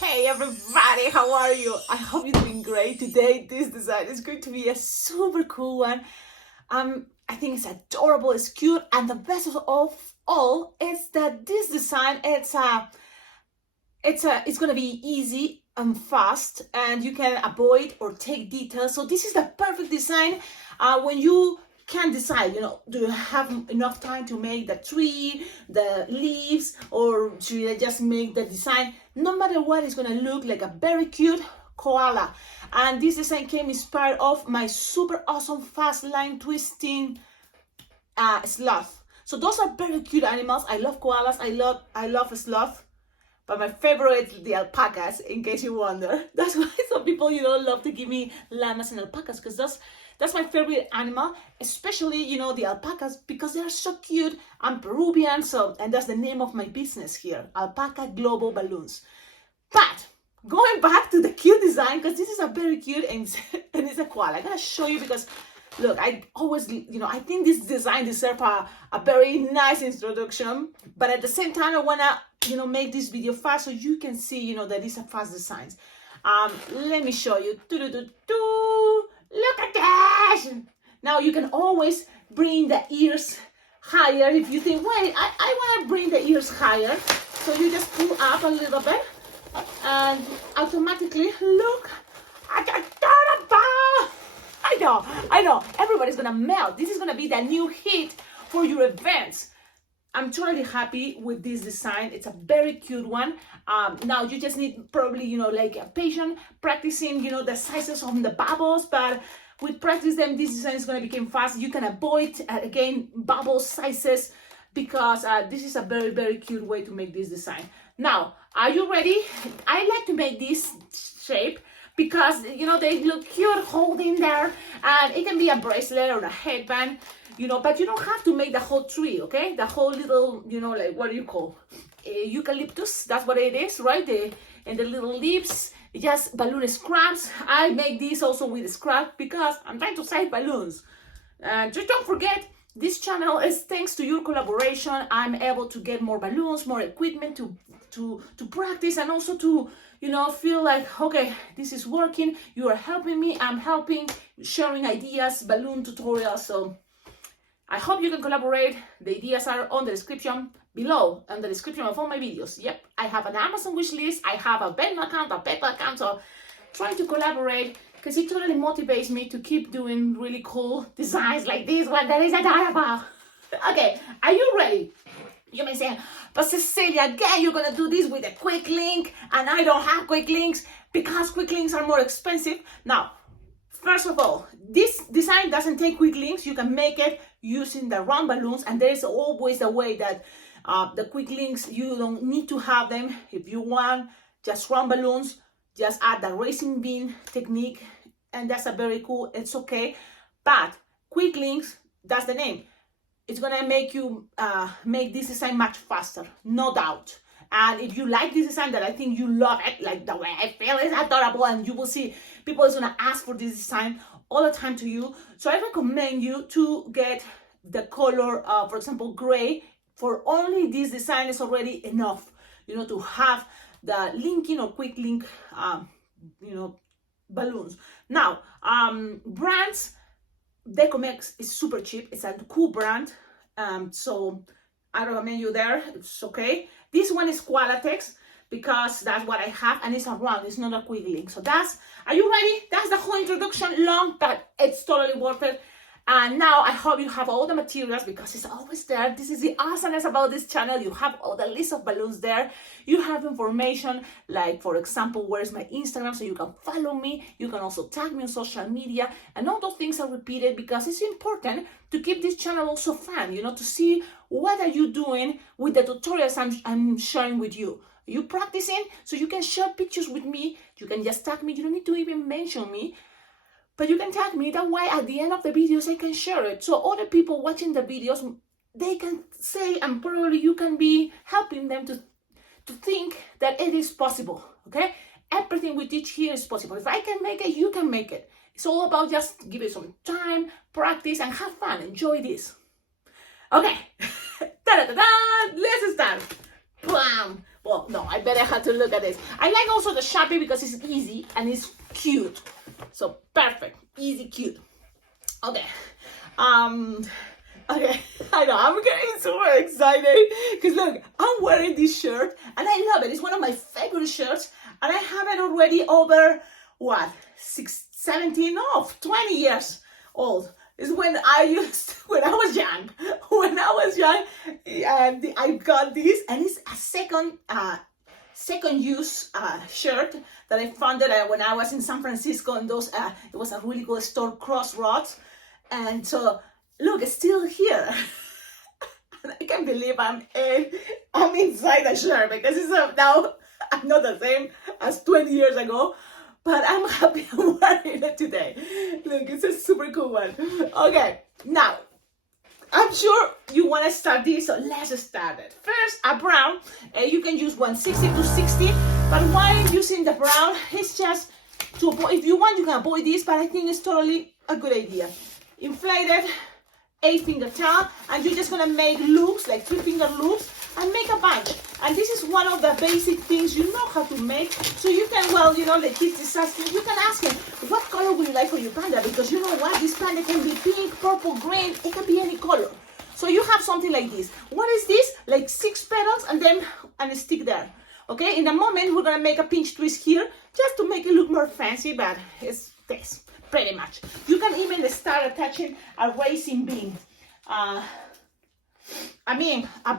Hey everybody, how are you? I hope you're doing great. Today this design is going to be a super cool one. I think it's adorable, it's cute, and the best of all is that this design it's gonna be easy and fast, and you can avoid or take details. So this is the perfect design when you can decide, do you have enough time to make the tree, the leaves, or should I just make the design? No matter what, it's gonna look like a very cute koala. And this design came inspired of my super awesome fast line twisting sloth. So those are very cute animals. I love koalas, I love sloth. But my favorite is the alpacas, in case you wonder. That's why some people, love to give me llamas and alpacas, because that's my favorite animal, especially, the alpacas, because they are so cute. I'm Peruvian, and that's the name of my business here, Alpacaglobo Balloons. But going back to the cute design, because this is a very cute and it's a koala. I'm gonna show you because, look, I always, I think this design deserves a very nice introduction, but at the same time, I wanna, make this video fast so you can see, that it's a fast design. Let me show you. Look at that! Now you can always bring the ears higher if you think, wait, I want to bring the ears higher. So you just pull up a little bit and automatically look at the I know, everybody's gonna melt. This is gonna be the new hit for your events. I'm totally happy with this design. It's a very cute one. Now you just need probably, like a patient practicing, the sizes of the bubbles, but with practice them, this design is going to become fast. You can avoid, again, bubble sizes, because this is a very, very cute way to make this design. Now, are you ready? I like to make this shape because, they look cute holding there, and it can be a bracelet or a headband. But you don't have to make the whole tree, okay? The whole little, like, what do you call? Eucalyptus, that's what it is, right? And the little leaves, just balloon scraps. I make this also with scrap because I'm trying to save balloons. And just don't forget, this channel is thanks to your collaboration. I'm able to get more balloons, more equipment to practice, and also to, feel like, okay, this is working. You are helping me, I'm helping, sharing ideas, balloon tutorials. So I hope you can collaborate. The ideas are on the description below, on the description of all my videos. Yep, I have an Amazon wish list, I have a Venmo account, a PayPal account, so try to collaborate because it totally motivates me to keep doing really cool designs like this one that is adorable. Okay, are you ready? You may say, but Cecilia, again, you're gonna do this with a quick link, and I don't have quick links because quick links are more expensive. Now, first of all, this design doesn't take quick links. You can make it using the round balloons, and there is always a way that the quick links, you don't need to have them. If you want just round balloons, just add the racing bean technique, and that's a very cool, it's okay. But quick links, that's the name. It's gonna make you make this design much faster, no doubt. And if you like this design, that I think you love it, like the way I feel is adorable, and you will see people is gonna ask for this design all the time to you. So I recommend you to get the color, for example, gray. For only this design is already enough, to have the linking or quick link, balloons. Now, brands, Decomex is super cheap. It's a cool brand. So I recommend you there. It's okay. This one is Qualatex because that's what I have, and it's a round, it's not a quick link. So are you ready? That's the whole introduction, long, but it's totally worth it. And now I hope you have all the materials because it's always there. This is the awesomeness about this channel. You have all the list of balloons there. You have information like, for example, where's my Instagram, so you can follow me. You can also tag me on social media, and all those things are repeated because it's important to keep this channel also fun, to see what are you doing with the tutorials I'm sharing with you. Are you practicing? So you can share pictures with me. You can just tag me. You don't need to even mention me. But you can tag me, that way at the end of the videos I can share it. So other people watching the videos, they can say, and probably you can be helping them to think that it is possible, okay? Everything we teach here is possible. If I can make it, you can make it. It's all about just give it some time, practice, and have fun. Enjoy this. Okay, let's start. Bam! Well, no, I better have to look at this. I like also the Sharpie because it's easy and it's cute. So perfect, easy, cute. Okay. Okay, I know, I'm getting super excited because look, I'm wearing this shirt and I love it. It's one of my favorite shirts and I have it already over, what, 17, no, 20 years old. It's when I was young. When I was young, I got this and it's a second use shirt that I found it when I was in San Francisco and those, it was a really good store, Crossroads. And so, look, it's still here. I can't believe I'm inside the shirt because it's now I'm not the same as 20 years ago, but I'm happy I'm wearing it today. Look, it's a super cool one. Okay, now, I'm sure you want to start this, so let's start it. First, a brown. You can use 160 to 60, but why I'm using the brown? It's just to avoid, if you want, you can avoid this, but I think it's totally a good idea. Inflated 8-finger tail, and you're just gonna make loops, like 3-finger loops, and make a bunch. And this is one of the basic things you know how to make. So you can, well, you know, the kids is asking, you can ask him, what color would you like for your panda? Because you know what, this panda can be pink, purple, green, it can be any color. So you have something like this. What is this? Like 6 petals and then a stick there. Okay, in a moment we're gonna make a pinch twist here just to make it look more fancy, but it's this. Pretty much. You can even start attaching a racing bean. A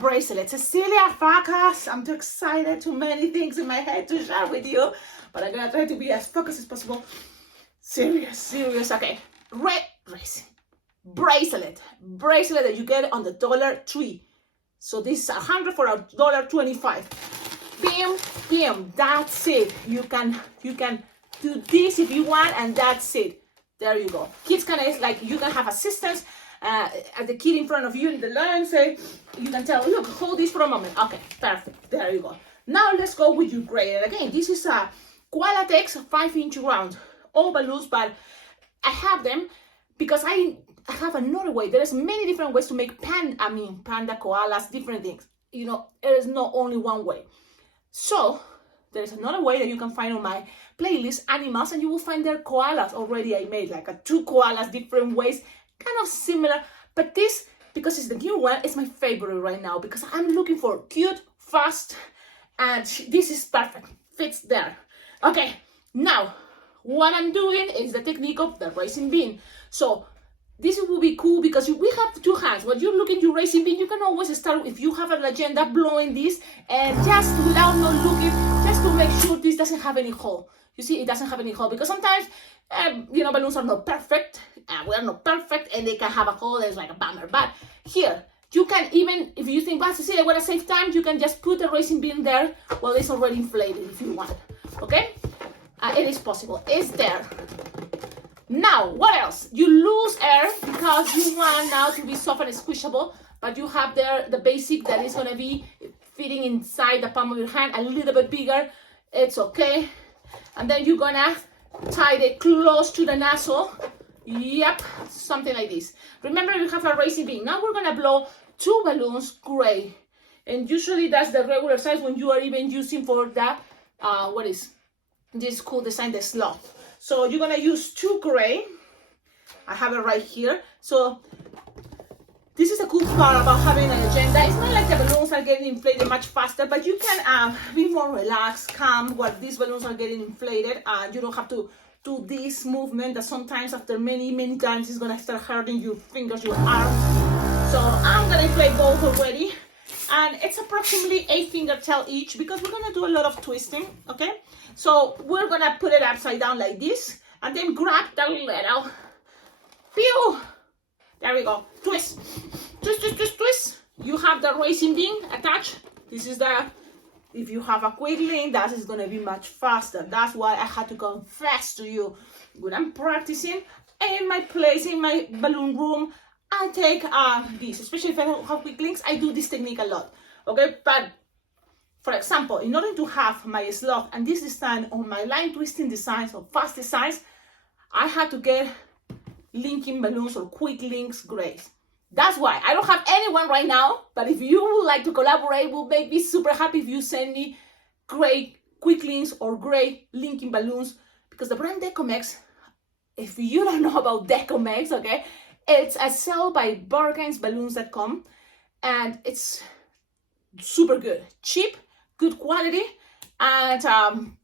bracelet. Cecilia, focus. I'm too excited. Too many things in my head to share with you. But I'm going to try to be as focused as possible. Serious. Okay. Red racing. Bracelet. Bracelet that you get on the Dollar Tree. So this is 100 for $1.25. Bam. That's it. You can do this if you want, and that's it. There you go. Kids kind of like, you can have assistants at the kid in front of you in the line, say, you can tell, look, hold this for a moment. Okay, perfect. There you go. Now let's go with your gray. And again, this is a Koala Tex 5-inch round. All balloons, but I have them because I have another way. There's many different ways to make panda, koalas, different things. You know, there is not only one way. So there's another way that you can find on my playlist, animals, and you will find their koalas already. I made like 2 koalas, different ways, kind of similar. But this, because it's the new one, it's my favorite right now because I'm looking for cute, fast, and this is perfect. Fits there. Okay, now what I'm doing is the technique of the racing bean. So this will be cool because we have 2 hands. When you're looking to racing bean, you can always start, if you have an agenda, blowing this, and just without not looking, just to make sure this doesn't have any hole. You see, it doesn't have any hole because sometimes, balloons are not perfect. We're not perfect, and they can have a hole. It's like a bummer. But here, you can even, if you think, well, Cecilia, I want to save time, you can just put the racing bean there while it's already inflated if you want. Okay? It is possible. It's there. Now, what else? You lose air because you want now to be soft and squishable, but you have there the basic that is going to be fitting inside the palm of your hand, a little bit bigger. It's okay. And then you're going to tie it close to the nozzle. Yep, something like this. Remember, you have a racing bean. Now we're going to blow 2 balloons gray. And usually that's the regular size when you are even using for the, what is this cool design, the sloth. So you're gonna use 2 gray. I have it right here. So this is a cool part about having an agenda. It's not like the balloons are getting inflated much faster, but you can be more relaxed, calm while these balloons are getting inflated. You don't have to do this movement that sometimes after many times is gonna start hurting your fingers, your arms. So I'm gonna inflate both already. And it's approximately 8-finger tail each because we're gonna do a lot of twisting, okay? So we're gonna put it upside down like this and then grab the little, pew! There we go, twist. You have the racing bean attached. This is the, if you have a quick link, that is gonna be much faster. That's why I had to confess to you. When I'm practicing in my place, in my balloon room, I take this, especially if I don't have quick links, I do this technique a lot, okay? But for example, in order to have my sloth and this design on my line twisting designs or fast designs, I had to get linking balloons or quick links grays. That's why. I don't have anyone right now, but if you would like to collaborate, will make me super happy if you send me great quick links or great linking balloons, because the brand Decomex, if you don't know about Decomex, okay, it's a sell by bargainsballoons.com, and it's super good, cheap, good quality, and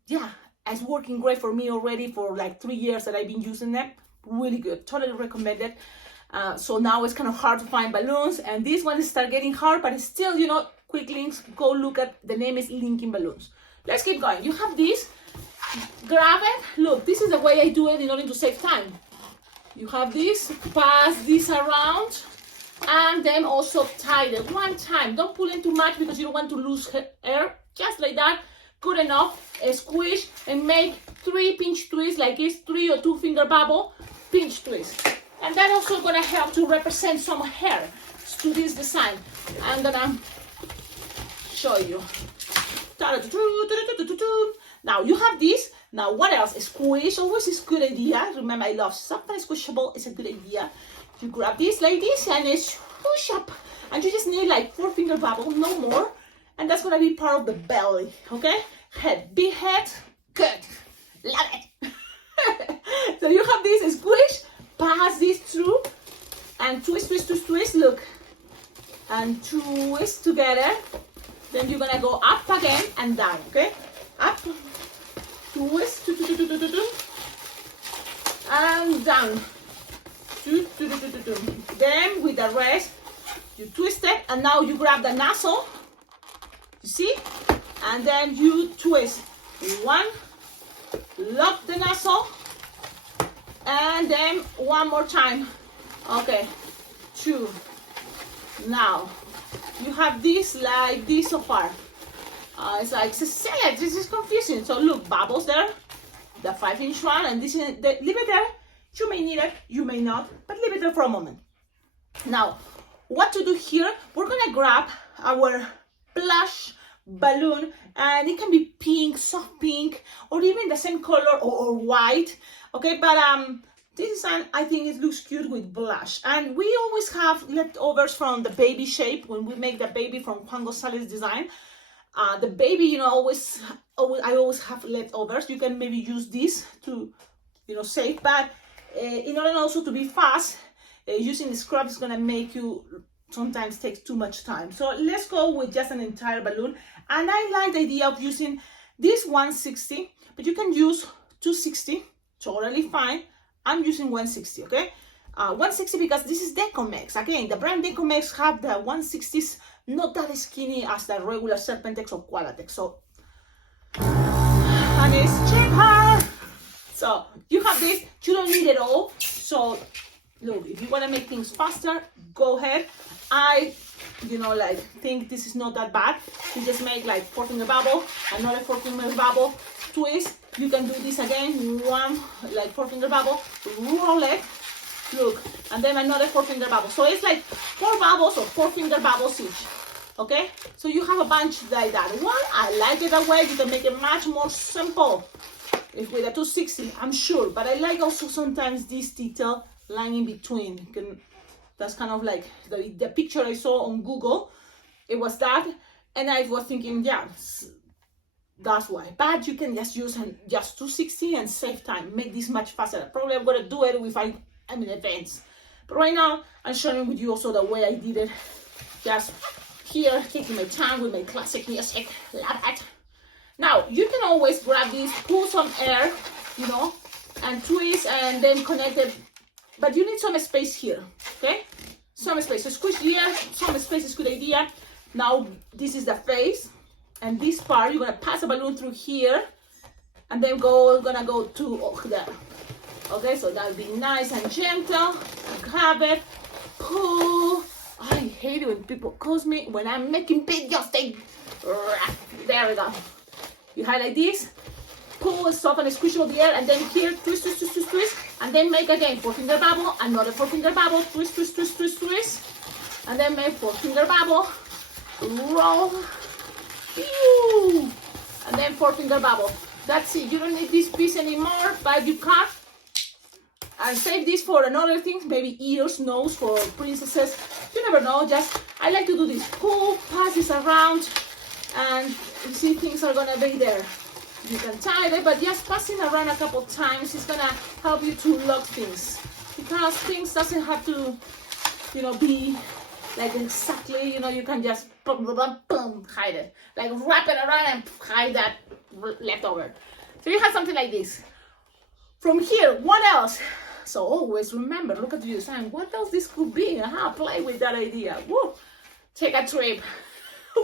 yeah, it's working great for me already for like 3 years that I've been using them. Really good, totally recommend it. So now it's kind of hard to find balloons, and this one start getting hard, but it's still, you know, quick links. Go look at, the name is Linking Balloons. Let's keep going. You have this, grab it. Look, this is the way I do it in order to save time. You have this, pass this around, and then also tie it one time. Don't pull in too much because you don't want to lose air. Just like that, good enough. Squish and make 3 pinch twists like this, 3 or 2 finger bubble pinch twist. And that also gonna help to represent some hair to this design. I'm gonna show you. Now you have this. Now what else? Squish always is a good idea. Remember, I love something squishable. It's a good idea. You grab this like this and it's push up, and you just need like 4 finger bubble, no more. And that's gonna be part of the belly. Okay, head, big head, good, love it. So you have this squish, pass this through, and twist, twist, twist, twist. Look, and twist together. Then you're gonna go up again and down, okay? Up, twist, and down. Then with the rest, you twist it, and now you grab the nozzle, you see? And then you twist. 1, lock the nozzle, and then 1 more time. Okay, 2. Now, you have this like this so far. It's like, Cecilia, this is confusing. So look, bubbles there, the 5-inch one, and this is, leave it there. You may need it, you may not, but leave it there for a moment. Now, what to do here? We're gonna grab our plush balloon, and it can be pink, soft pink, or even the same color or white. Okay, but this design, I think it looks cute with blush. And we always have leftovers from the baby shape when we make the baby from Juan Gonzalez design. The baby, you know, I always have leftovers. You can maybe use this to, you know, save. But in order also to be fast, using the scrub is gonna make you sometimes takes too much time. So let's go with just an entire balloon. And I like the idea of using this 160, but you can use 260, totally fine. I'm using 160, okay? 160 because this is Decomex. Again, the brand Decomex have the 160s, not that skinny as the regular Serpentex or Koalatex. So, and it's cheaper. So you have this, you don't need it all. So look, if you want to make things faster, go ahead. I, you know, like think this is not that bad. You just make like 4 finger bubble, another 4 finger bubble, twist. You can do this again, 1 like 4 finger bubble, roll it, look, and then another 4 finger bubble. So it's like 4 bubbles or 4 finger bubbles each. Okay, so you have a bunch like that. One, I like it that way. You can make it much more simple if with a 260, I'm sure. But I like also sometimes this detail line in between. That's kind of like the picture I saw on Google. It was that, and I was thinking, yeah, that's why. But you can just use just 260 and save time. Make this much faster. Probably I'm gonna do it if I'm in advance. But right now, I'm sharing with you also the way I did it. Just here, taking my time with my classic music. Love it. Now, you can always grab this, pull some air, you know, and twist and then connect it. But you need some space here, okay? Some space. So squish the air, some space is a good idea. Now, this is the face. And this part, you're gonna pass the balloon through here. And then gonna go to there. Okay, so that'll be nice and gentle. Grab it, pull. I hate it when people call me when I'm making videos. There we go. You highlight this, pull, stop, and squish over the air, and then here, twist, twist, twist, twist, twist, and then make again 4 finger bubble, another 4 finger bubble, twist, twist, twist, twist, twist, and then make 4 finger bubble, roll, and then 4 finger bubble. That's it. You don't need this piece anymore, but you cut and save this for another thing, maybe ears, nose for princesses. you never know. Just I like to do this. Pull, pass this around, and you see things are gonna be there. You can tie it, but just passing around a couple times is gonna help you to lock things, because things doesn't have to, you know, be like exactly, you know, you can just boom, boom, boom, boom, hide it, like wrap it around and hide that leftover. So you have something like this. From here, what else? So always remember, look at the design. What else this could be? Play with that idea. Woo! Take a trip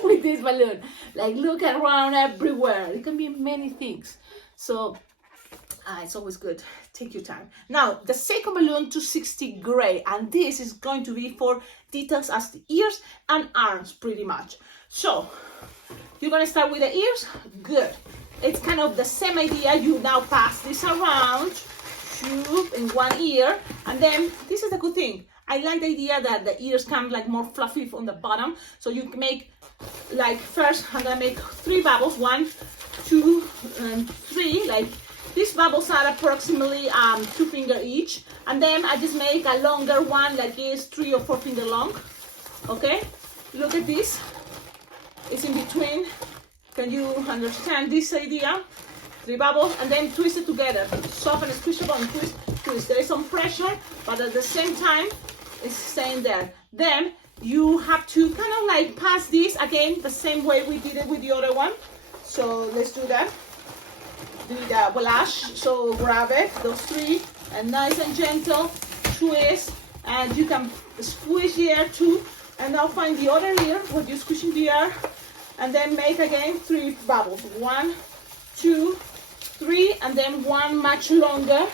with this balloon. Like look around everywhere. It can be many things. So it's always good. Take your time. Now the second balloon, 260 gray, and this is going to be for details as the ears and arms, pretty much. So you're gonna start with the ears. Good. It's kind of the same idea. You now pass this around, shoop in one ear, and then this is the good thing. I like the idea that the ears come like more fluffy from the bottom. So you can make like first I'm gonna make 3 bubbles, 1, 2, and 3. Like these bubbles are approximately 2 finger each, and then I just make a longer one like this, 3 or 4 finger long. Okay, look at this. It's in between. Can you understand this idea? 3 bubbles, and then twist it together. Soft and squishable, and twist, twist. There is some pressure, but at the same time, it's staying there. Then you have to kind of like pass this again the same way we did it with the other one. So let's do that. Do the wallash. So grab it, those 3, and nice and gentle twist, and you can squish the air too. And now find the other ear, what you're squishing the air. And then make again 3 bubbles. 1, 2, 3, and then 1 much longer.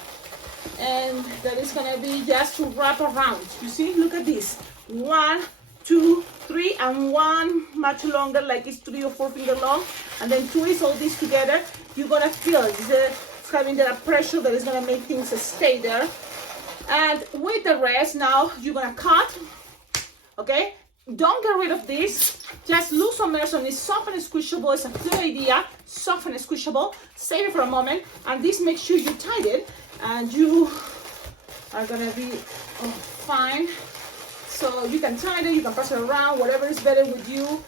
And that is gonna be just to wrap around. You see, look at this. 1, 2, 3, and 1 much longer, like it's 3 or 4 finger long. And then twist all this together. You're gonna feel it. It's having that pressure that is gonna make things stay there. And with the rest, now you're gonna cut. Okay. Don't get rid of this. Just lose some air on it. Soft and squishable. It's a good idea. Soft and squishable. Save it for a moment, and this makes sure you tied it, and you are gonna be fine. So you can tie it. You can pass it around. Whatever is better with you.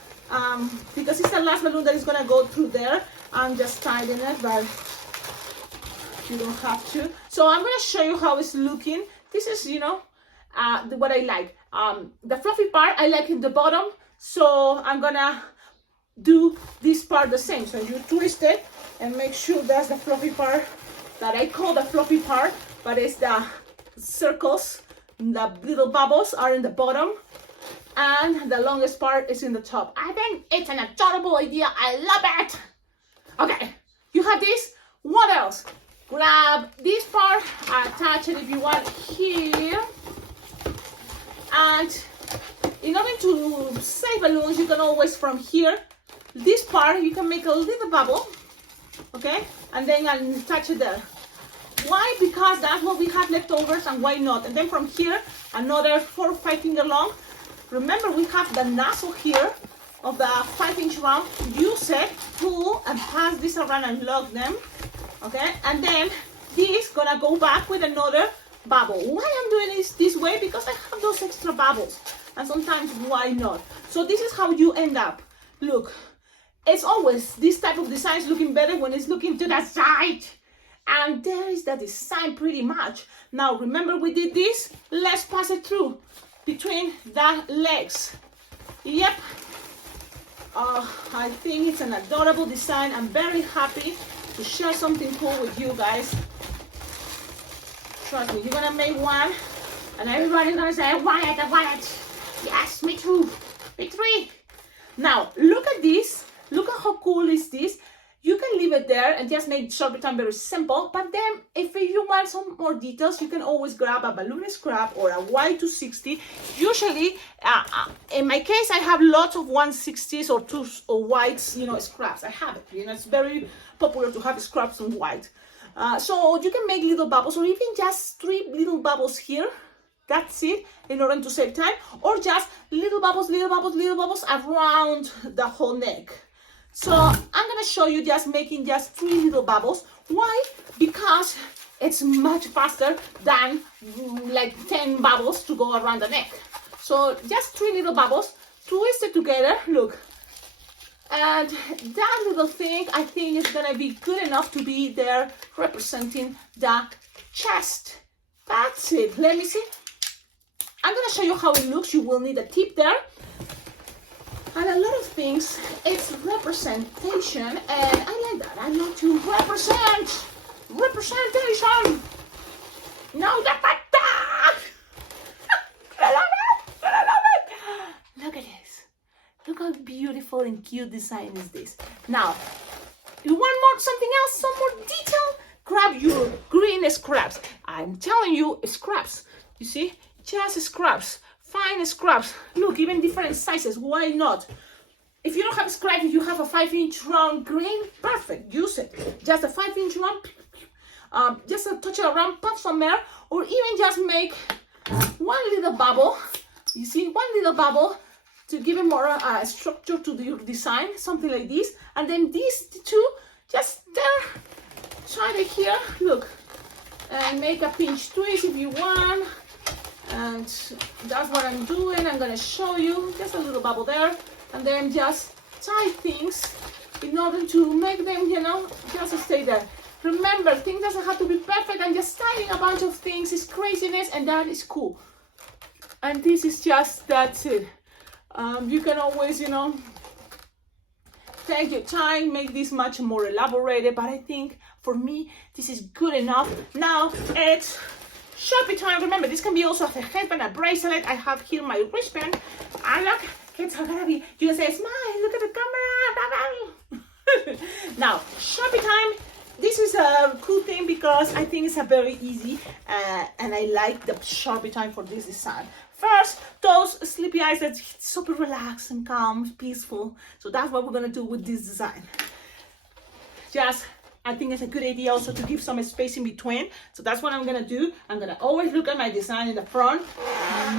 Because it's the last balloon that is gonna go through there. I'm just tying it, but you don't have to. So I'm gonna show you how it's looking. This is, you know, what I like. The fluffy part I like in the bottom, so I'm gonna do this part the same. So you twist it and make sure that's the fluffy part that I call the fluffy part, but it's the circles, the little bubbles are in the bottom, and the longest part is in the top. I think it's an adorable idea. I love it. Okay, you have this. What else? Grab this part, attach it if you want here. And in order to save balloons, you can always from here, this part, you can make a little bubble, okay? And then I'll attach it there. Why? Because that's what we have leftovers, and why not? And then from here, another 4 or 5 finger long. Remember, we have the nozzle here of the 5-inch round. Use it, pull, and pass this around and lock them, okay? And then this gonna go back with another bubble. Why I'm doing this way? Because I have those extra bubbles, and sometimes why not? So this is how you end up. Look, it's always this type of design is looking better when it's looking to the side, and there is the design pretty much. Now remember, we did this. Let's pass it through between the legs. Yep. I think it's an adorable design. I'm very happy to share something cool with you guys. Trust me, you're gonna make one, and everybody's gonna say, I want it, I want it. Yes, me too, me too. Now, look at this. Look at how cool is this. You can leave it there and just make short time very simple. But then, if you want some more details, you can always grab a balloon scrap or a Y260. Usually, in my case, I have lots of 160s or 2s or whites, you know, scraps. I have it. You know, it's very popular to have scraps on white. So you can make little bubbles, or even just 3 little bubbles here. That's it, in order to save time. Or just little bubbles, little bubbles, little bubbles around the whole neck. So I'm gonna show you just making just 3 little bubbles. Why? Because it's much faster than like 10 bubbles to go around the neck. So just 3 little bubbles, twist it together, look. And that little thing, I think is gonna be good enough to be there representing the chest. That's it. Let me see. I'm gonna show you how it looks. You will need a tip there. And a lot of things, it's representation, and I like that. I like to represent. Representation. Now look at that. I love it. I love it. Look at this. Look how beautiful and cute design is this. Now, you want more, something else, some more detail? Grab your green scraps. I'm telling you, scraps. You see? Just scraps. Fine scraps. Look, even different sizes. Why not? If you don't have scraps, if you have a 5-inch round green, perfect. Use it. Just a 5-inch round. Just a touch it around, pop some air, or even just make one little bubble. You see, one little bubble to give it more structure to your design, something like this. And then these two, just there, try it here, look, and make a pinch twist if you want. And that's what I'm doing. I'm gonna show you just a little bubble there, and then just tie things in order to make them, you know, just stay there. Remember, things doesn't have to be perfect, and just tying a bunch of things is craziness, and that is cool. And this is just, that's it. You can always, you know, take your time, make this much more elaborated, but I think for me, this is good enough. Now it's Sharpie time. Remember, this can be also a headband, a bracelet. I have here my wristband. And look, it's gonna be, you can say, smile, look at the camera. Now, Sharpie time. This is a cool thing because I think it's a very easy and I like the Sharpie time for this design. First, those sleepy eyes that's super relaxed and calm, peaceful. So that's what we're gonna do with this design. Just, I think it's a good idea also to give some space in between. So that's what I'm gonna do. I'm gonna always look at my design in the front,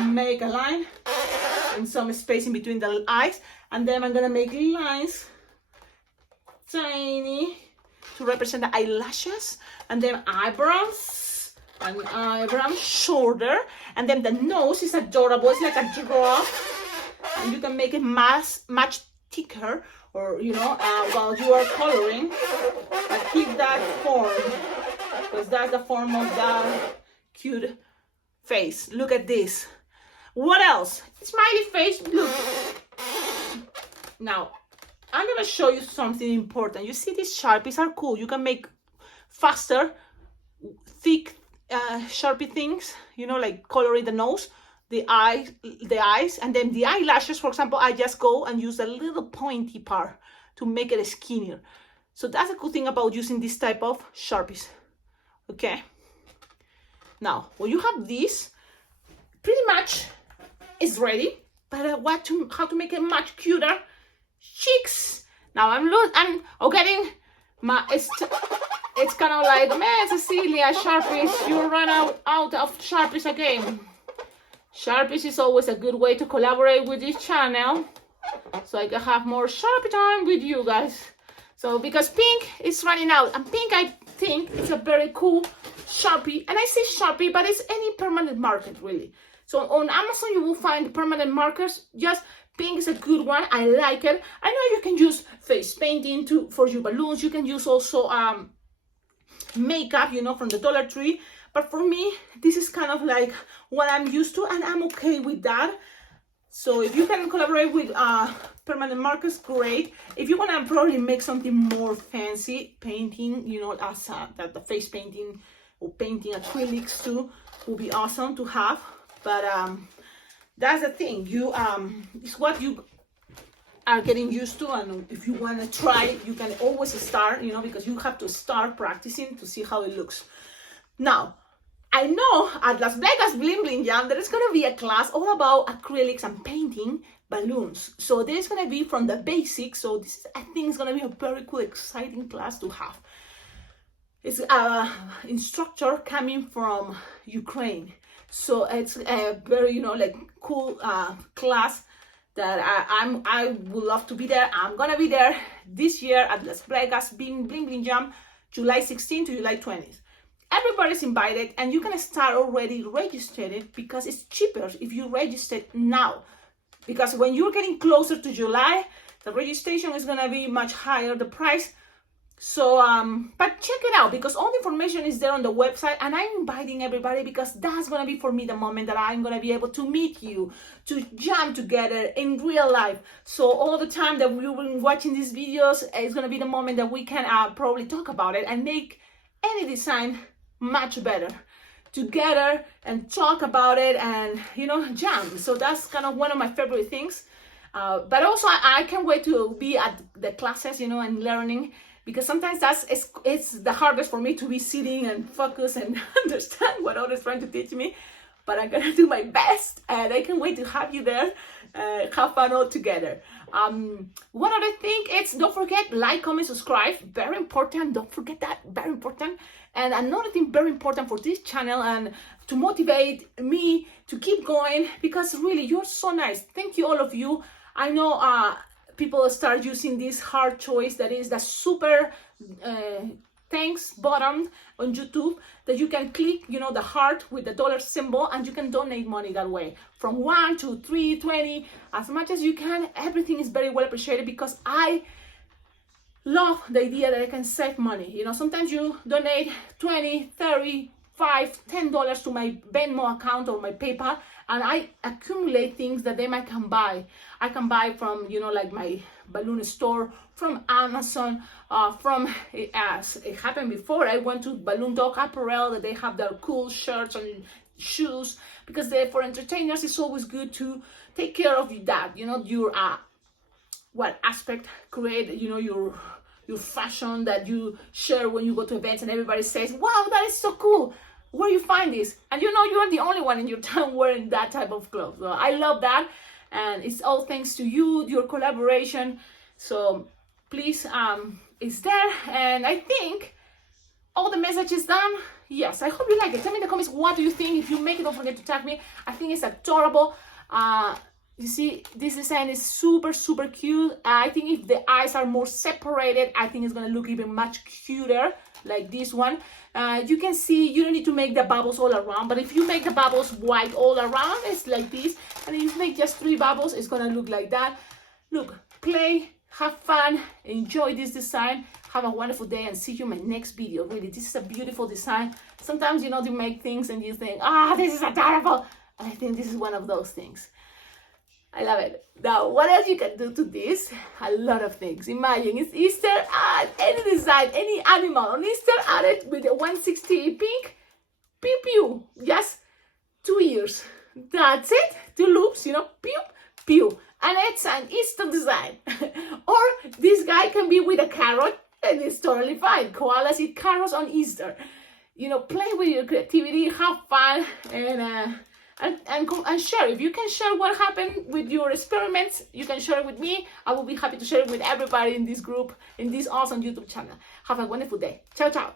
make a line and some space in between the eyes. And then I'm gonna make lines, tiny, to represent the eyelashes, and then eyebrows, and eyebrow, shoulder, and then the nose is adorable. It's like a drop, and you can make it much thicker, or you know, while you are coloring, but keep that form, because that's the form of the cute face. Look at this. What else? Smiley face. Look. Now, I'm gonna show you something important. You see, these Sharpies are cool. You can make faster, thick Sharpie things, you know, like coloring the nose, the eyes, and then the eyelashes, for example, I just go and use a little pointy part to make it skinnier. So that's a cool thing about using this type of Sharpies, okay? Now, when you have this, pretty much it's ready, but how to make it much cuter? Cheeks. Now I'm getting my, it's kind of like, man, Cecilia, Sharpies, you run out of Sharpies again. Sharpies is always a good way to collaborate with this channel, so I can have more Sharpie time with you guys. So because pink is running out, and pink I think it's a very cool Sharpie, and I say Sharpie, but it's any permanent marker really. So on Amazon you will find permanent markers. Just pink is a good one. I like it. I know you can use face painting for your balloons. You can use also makeup, you know, from the Dollar Tree. But for me, this is kind of like what I'm used to, and I'm okay with that. So if you can collaborate with permanent markers, great. If you want to probably make something more fancy, painting, you know, as the face painting or painting acrylics too, would be awesome to have. But that's the thing, it's what you are getting used to, and if you want to try it, you can always start, you know, because you have to start practicing to see how it looks. Now, I know at Las Vegas Bling Bling Jam, there is going to be a class all about acrylics and painting balloons. So there is going to be from the basics. So this is, I think, is going to be a very cool, exciting class to have. It's an instructor coming from Ukraine. So it's a very, you know, like cool class that I would love to be there. I'm gonna be there this year at Las Vegas Bling Bling Jam, July 16th to July 20th. everybody's invited, and you can start already registering because it's cheaper if you register now. Because when you're getting closer to July, the registration is gonna be much higher, the price. So, but check it out because all the information is there on the website, and I'm inviting everybody because that's gonna be for me the moment that I'm gonna be able to meet you, to jam together in real life. So all the time that we've been watching these videos, it's gonna be the moment that we can probably talk about it and make any design much better together and talk about it and, you know, jam. So that's kind of one of my favorite things. But also I can't wait to be at the classes, you know, and learning, because sometimes it's the hardest for me to be sitting and focus and understand what others trying to teach me. But I'm gonna do my best, and I can't wait to have you there. Have fun all together. One other thing is, don't forget, like, comment, subscribe. Very important. Don't forget that. Very important. And another thing very important for this channel and to motivate me to keep going, because really you're so nice. Thank you, all of you. I know people start using this heart choice, that is the super thanks button on YouTube, that you can click, you know, the heart with the dollar symbol, and you can donate money that way, from 1 to 3, 20, as much as you can. Everything is very well appreciated because I love the idea that I can save money. You know, sometimes you donate 20, 30, $5, $10 to my Venmo account or my PayPal, and I accumulate things that then I can buy. I can buy from, you know, like my balloon store, from Amazon, from, as it happened before, I went to Balloon Dog Apparel, that they have their cool shirts and shoes, because they, for entertainers, it's always good to take care of that, you know, your what aspect, create, you know, your fashion that you share when you go to events, and everybody says, wow, that is so cool, where you find this? And you know, you're the only one in your town wearing that type of clothes. So I love that, and it's all thanks to you, your collaboration. So please, it's there, and I think all the message is done. Yes, I hope you like it. Tell me in the comments, what do you think? If you make it, don't forget to tag me. I think it's adorable. You see, this design is super, super cute. I think if the eyes are more separated, I think it's gonna look even much cuter, like this one. You can see, you don't need to make the bubbles all around, but if you make the bubbles white all around, it's like this. And if you make just 3 bubbles, it's gonna look like that. Look, play, have fun, enjoy this design. Have a wonderful day, and see you in my next video. Really, this is a beautiful design. Sometimes, you know, you make things and you think, this is adorable. And I think this is one of those things. I love it. Now, what else you can do to this? A lot of things. Imagine it's Easter, add any design, any animal on Easter, add it with a 160 pink. Pew pew. Just 2 ears. That's it. 2 loops, you know, pew pew. And it's an Easter design. Or this guy can be with a carrot, and it's totally fine. Koalas eat carrots on Easter. You know, play with your creativity, have fun, and share. If you can share what happened with your experiments, you can share it with me. I will be happy to share it with everybody in this group, in this awesome YouTube channel. Have a wonderful day. Ciao, ciao.